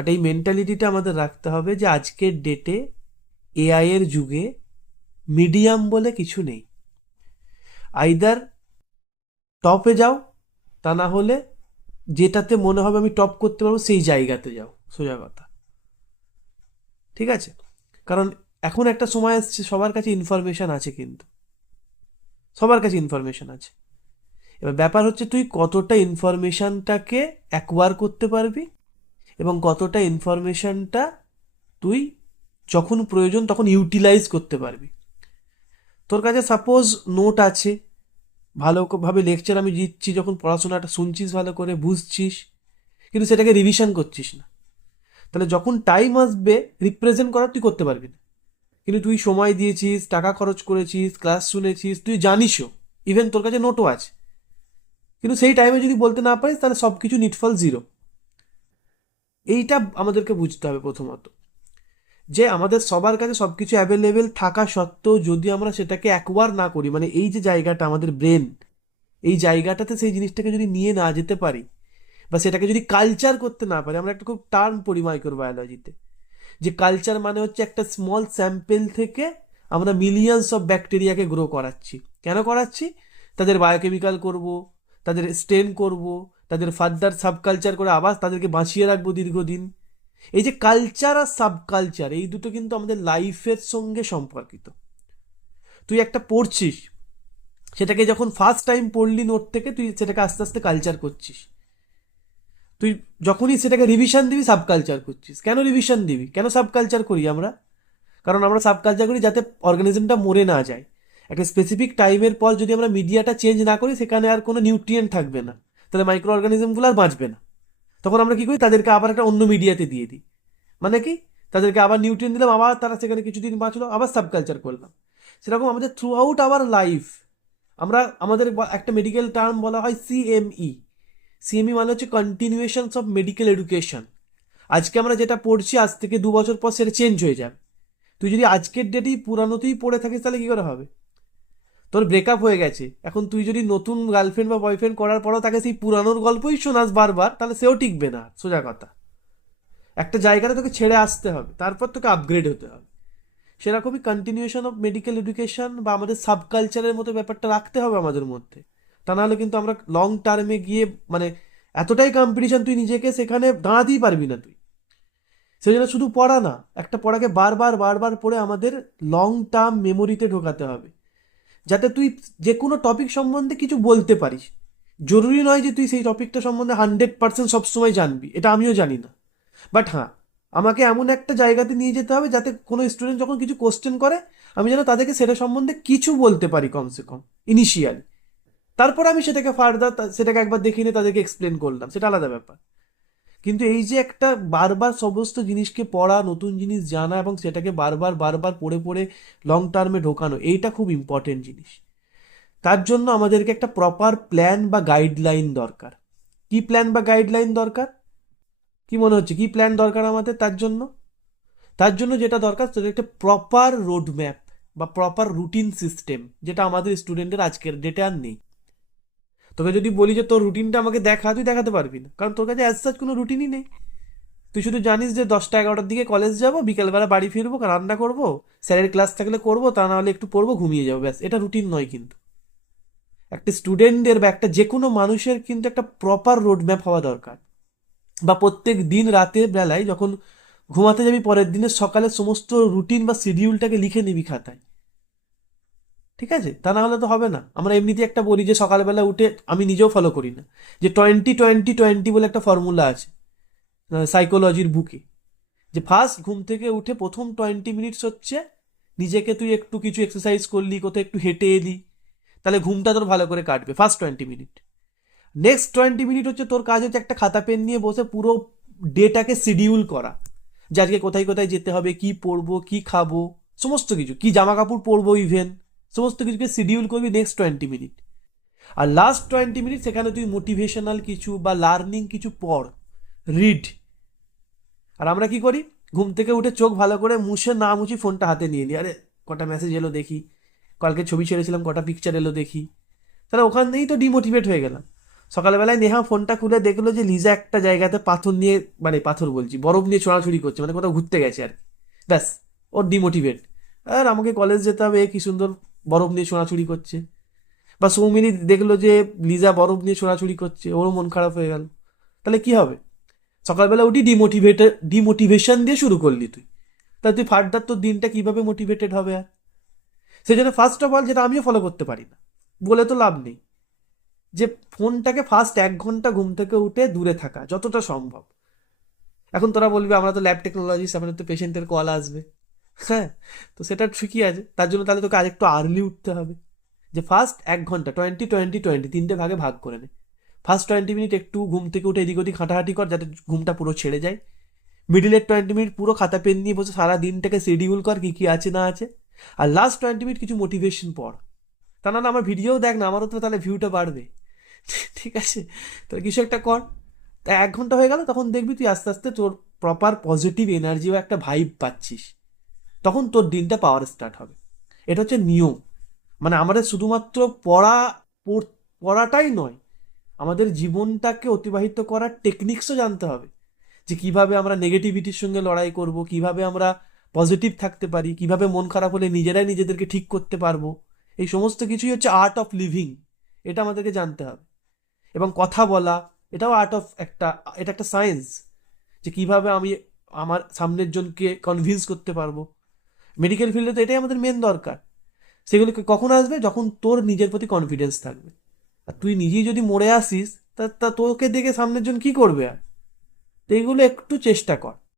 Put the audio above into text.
But এই মেন্টালিটিটা আমাদের রাখতে হবে যে আজকের ডেটে এআই এর যুগে মিডিয়াম বলে কিছু নেই। আইদার টপে যাও, তা না হলে যেটাতে মনে হবে আমি টপ করতে পারবো সেই জায়গাতে যাও, সোজা কথা। ঠিক আছে? কারণ এখন একটা সময় আসছে সবার কাছে ইনফরমেশন আছে, কিন্তু সবার কাছে ইনফরমেশন আছে। এবার ব্যাপার হচ্ছে তুই কতটা ইনফরমেশনটাকে অ্যাকোয়ার করতে পারবি এবং কতটা ইনফরমেশনটা তুই যখন প্রয়োজন তখন ইউটিলাইজ করতে পারবি। তোর কাছে সাপোজ নোট আছে, ভালোভাবে লেকচার আমি দিচ্ছি, যখন পড়াশোনাটা শুনছিস ভালো করে বুঝছিস, কিন্তু সেটাকে রিভিশন করছিস না, তাহলে যখন টাইম আসবে রিপ্রেজেন্ট করার তুই করতে পারবি না। কিন্তু তুই সময় দিয়েছিস, টাকা খরচ করেছিস, ক্লাস শুনেছিস, তুই জানিসও, ইভেন তোর কাছে নোটও আছে, কিন্তু সেই টাইমে যদি বলতে না পারিস তাহলে সব কিছু নিটফল জিরো। এইটা আমাদেরকে বুঝতে হবে প্রথমত, যে আমাদের সবার কাছে সব কিছু অ্যাভেলেবেল থাকা সত্ত্বেও যদি আমরা সেটাকে অ্যাকোয়ার না করি, মানে এই যে জায়গাটা আমাদের ব্রেন, এই জায়গাটাতে সেই জিনিসটাকে যদি নিয়ে না যেতে পারি বা সেটাকে যদি কালচার করতে না পারি, আমরা একটা খুব টার্ম পড়ি মাইক্রোবায়োলজিতে, যে কালচার মানে হচ্ছে একটা স্মল স্যাম্পেল থেকে আমরা মিলিয়নস অফ ব্যাকটেরিয়াকে গ্রো করাচ্ছি। কেন করাচ্ছি? তাদের বায়োকেমিক্যাল করব, তাদের স্টেন করব, তাদের ফার্দার সাবকালচার করে আবার তাদেরকে বাঁচিয়ে রাখবো দীর্ঘদিন। এই যে কালচার আর সাবকালচার, এই দুটো কিন্তু আমাদের লাইফের সঙ্গে সম্পর্কিত। তুই একটা পড়ছিস, সেটাকে যখন ফার্স্ট টাইম পড়লি নোট থেকে, তুই সেটাকে আস্তে আস্তে কালচার করছিস। তুই যখনই সেটাকে রিভিশন দিবি সাবকালচার করছিস। কেন রিভিশন দিবি, কেন সাবকালচার করি আমরা? কারণ আমরা সাবকালচার করি যাতে অর্গানিজমটা মরে না যায়। একটা স্পেসিফিক টাইমের পর যদি আমরা মিডিয়াটা চেঞ্জ না করি, সেখানে আর কোনো নিউট্রিয়েন্ট থাকবে না, তাহলে মাইক্রো অর্গানিজমগুলো আর বাঁচবে না। তখন আমরা কি করি, তাদেরকে আবার একটা অন্য মিডিয়াতে দিয়ে দিই। মানে কি, তাদেরকে আবার নিউট্রিয়েন্ট দিলাম, আবার তারা সেখানে কিছুদিন বাঁচলো, আবার সাবকালচার করলাম। সেরকম আমাদের থ্রু আউট আওয়ার লাইফ আমাদের একটা মেডিকেল টার্ম বলা হয় সিএমই। সিএমই মানে হচ্ছে কন্টিনিউয়েশনস অফ মেডিকেল এডুকেশন। আজকে আমরা যেটা পড়ছি, আজ থেকে 2 বছর পর সেটা চেঞ্জ হয়ে যাবে। তুই যদি আজকের ডেটেই পুরানোতেই পড়ে থাকিস তাহলে কি করে হবে? তোর ব্রেকআপ হয়ে গেছে, এখন তুই যদি নতুন গার্লফ্রেন্ড বা বয়ফ্রেন্ড করার পরও তাকে সেই পুরানোর গল্পই শোনাস বারবার, তাহলে সেও টিকবে না, সোজা কথা। একটা জায়গাতে তোকে ছেড়ে আসতে হবে, তারপর তোকে আপগ্রেড হতে হবে। সেরকমই কন্টিনিউশন অফ মেডিকেল এডুকেশন বা আমাদের সাবকালচারের মতো ব্যাপারটা রাখতে হবে আমাদের মধ্যে। তা নাহলে কিন্তু আমরা লং টার্মে গিয়ে, মানে এতটাই কম্পিটিশন, তুই নিজেকে সেখানে দাঁড়াতেই পারবি না তুই। সেই জন্য শুধু পড়া না, একটা পড়াকে বারবার বারবার পড়ে আমাদের লং টার্ম মেমোরিতে ঢোকাতে হবে, যাতে তুই যে কোনো টপিক সম্বন্ধে কিছু বলতে পারিস। জরুরি নয় যে তুই সেই টপিকটা সম্বন্ধে 100% সবসময় জানবি, এটা আমিও জানি না। বাট হ্যাঁ, আমাকে এমন একটা জায়গাতে নিয়ে যেতে হবে যাতে কোনো স্টুডেন্ট যখন কিছু কোশ্চেন করে, আমি যেন তাদেরকে সেটা সম্বন্ধে কিছু বলতে পারি কমসে কম ইনিশিয়ালি। তারপর আমি সেটাকে ফার্দার সেটাকে একবার দেখে নিয়ে তাদেরকে এক্সপ্লেন করলাম, সেটা আলাদা ব্যাপার। কিন্তু এই যে একটা বারবার সমস্ত জিনিসকে পড়া, নতুন জিনিস জানা এবং সেটাকে বারবার বারবার পড়ে পড়ে লং টার্মে ঢোকানো, এইটা খুব ইম্পর্টেন্ট জিনিস। তার জন্য আমাদেরকে একটা প্রপার প্ল্যান বা গাইডলাইন দরকার। কি প্ল্যান বা গাইডলাইন দরকার? কি মনে হচ্ছে কি প্ল্যান দরকার আমাদের তার জন্য? তার জন্য যেটা দরকার সেটা একটা প্রপার রোড ম্যাপ বা প্রপার রুটিন সিস্টেম, যেটা আমাদের স্টুডেন্টের আজকের ডেটে আর নেই। তোকে যদি বলি যে তোর রুটিনটা আমাকে দেখা, তুই দেখাতে পারবি না, কারণ তোর কাছে অ্যাজ সাচ কোনো রুটিনই নেই। তুই শুধু জানিস যে 10টা 11টার দিকে কলেজ যাবো, বিকেলবেলা বাড়ি ফিরবো, রান্না করবো, স্যারের ক্লাস থাকলে করবো, তা নাহলে একটু পড়বো, ঘুমিয়ে যাবো, ব্যাস। এটা রুটিন নয় কিন্তু। একটা স্টুডেন্টের বা একটা যে কোনো মানুষের কিন্তু একটা প্রপার রোড ম্যাপ হওয়া দরকার। বা প্রত্যেক দিন রাতের বেলায় যখন ঘুমাতে যাবি, পরের দিনের সকালে সমস্ত রুটিন বা শিডিউলটাকে লিখে নিবি খাতায়। ঠিক আছে? তা না হলে তো হবে না। আমরা এমনিতে একটা বলি যে সকালবেলা উঠে, আমি নিজেও ফলো করি না, যে 20-20-20 বলে একটা ফর্মুলা আছে সাইকোলজির বুকে, যে ফার্স্ট ঘুম থেকে উঠে প্রথম 20 মিনিটস হচ্ছে নিজেকে তুই একটু কিছু এক্সারসাইজ করলি, কোথাও একটু হেঁটে এলি, তাহলে ঘুমটা তোর ভালো করে কাটবে ফার্স্ট 20 মিনিট। নেক্সট 20 মিনিট হচ্ছে তোর কাজ হচ্ছে একটা খাতা পেন নিয়ে বসে পুরো ডেটাকে শিডিউল করা, যে আজকে কোথায় কোথায় যেতে হবে, কি পড়বো, কি খাবো, সমস্ত কিছু, কি জামা কাপড় পরবো, ইভেন সমস্ত কিছুকে শিডিউল করবি নেক্সট 20 মিনিট। আর লাস্ট 20 মিনিট সেখানে তুই মোটিভেশনাল কিছু বা লার্নিং কিছু পড়, রিড। আর আমরা কি করি, ঘুম থেকে উঠে চোখ ভালো করে মুছে না মুছি ফোনটা হাতে নিয়ে নিই, আরে কটা মেসেজ এলো দেখি, কালকে ছবি ছেড়েছিলাম কটা পিকচার এলো দেখি, তাহলে ওখান থেকেই তো ডিমোটিভেট হয়ে গেলাম। সকালবেলায় নেহা ফোনটা খুলে দেখলো যে লিজা একটা জায়গাতে পাথর নিয়ে, মানে পাথর বলছি, বরফ নিয়ে ছোড়াছুড়ি করছে, মানে কোথাও ঘুরতে গেছে আর কি। ব্যাস, ওর ডিমোটিভেট। আর আমাকে কলেজ যেতে হবে, এ কি সুন্দর বরফ নিয়ে ছোড়াছুড়ি করছে। বা সৌমিনী দেখলো যে লিজা বরফ নিয়ে ছোড়াছুড়ি করছে, ওরও মন খারাপ হয়ে গেল। তাহলে কি হবে? সকালবেলা উঠি ডিমোটিভেশন দিয়ে শুরু করলি তুই। তাহলে তুই ফার্দার তোর দিনটা কিভাবে মোটিভেটেড হবে? আর সেই জন্য ফার্স্ট অফ অল, যেটা আমিও ফলো করতে পারি না, বলে তো লাভ নেই, যে ফোনটাকে ফার্স্ট 1 ঘন্টা ঘুম থেকে উঠে দূরে থাকা যতটা সম্ভব। এখন তোরা বলবি আমরা তো ল্যাব টেকনোলজিস্ট, আমাদের তো পেশেন্টের কল আসবে। হ্যাঁ, তো সেটা ঠিকই আছে, তার জন্য তাহলে তোকে আরেকটু আর্লি উঠতে হবে। যে ফার্স্ট 1 ঘন্টা 20-20-20 তিনটে ভাগে ভাগ করে নে। ফার্স্ট 20 মিনিট একটু ঘুম থেকে উঠে এদিক ওদিক হাঁটাহাঁটি কর, যাতে ঘুমটা পুরো ছেড়ে যায়। মিডিলের 20 মিনিট পুরো খাতা পেন নিয়ে বসে সারা দিনটাকে শিডিউল কর, কি কি আছে না আছে। আর লাস্ট 20 মিনিট কিছু মোটিভেশন পড়। তা না আমার ভিডিও দেখ না, আমারও তো তাহলে ভিউটা বাড়বে। ঠিক আছে, তো কিছু একটা কর। তা 1 ঘন্টা হয়ে গেল, তখন দেখবি তুই আস্তে আস্তে তোর প্রপার পজিটিভ এনার্জি বা একটা ভাইব পাচ্ছিস। তখন তোর দিনটা পাওয়ার স্টার্ট হবে। এটা হচ্ছে নিয়ম। মানে আমাদের শুধুমাত্র পড়াটাই নয়, আমাদের জীবনটাকে অতিবাহিত করার টেকনিক্সও জানতে হবে। যে কিভাবে আমরা নেগেটিভিটির সঙ্গে লড়াই করব, কিভাবে আমরা পজিটিভ থাকতে পারি, কিভাবে মন খারাপ হলে নিজেরাই নিজেদেরকে ঠিক করতে পারবো। এই সমস্ত কিছুই হচ্ছে আর্ট অফ লিভিং। এটা আমাদেরকে জানতে হবে। এবং কথা বলা, এটাও আর্ট অফ একটা, এটা একটা সায়েন্স। যে কিভাবে আমি আমার সামনের জনকে কনভিন্স করতে পারবো। মেডিকেল ফিল্ডে তো এটাই আমাদের মেন দরকার। সেগুলো কখন আসবে? যখন তোর নিজের প্রতি কনফিডেন্স থাকবে। আর তুই নিজেই যদি মরে আসিস, তা তা তোকে দেখে সামনের জন কি করবে? আর তো এইগুলো একটু চেষ্টা কর।